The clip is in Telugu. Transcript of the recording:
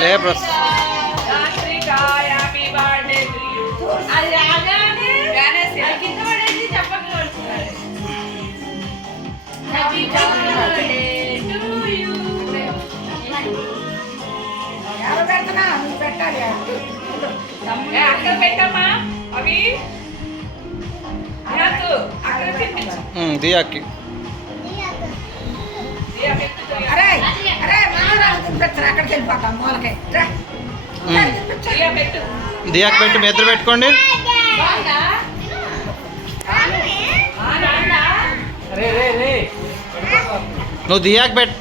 లే ప్రస్ అక్కడ పెట్టమ్మా అవి దియాకి అరే అరే పెట్టరు అక్కడికి వెళ్ళిపోతాం మూలకి దియాకి పెట్టి మీ ఇద్దరు పెట్టుకోండి. నువ్వు దియాకి పెట్టు.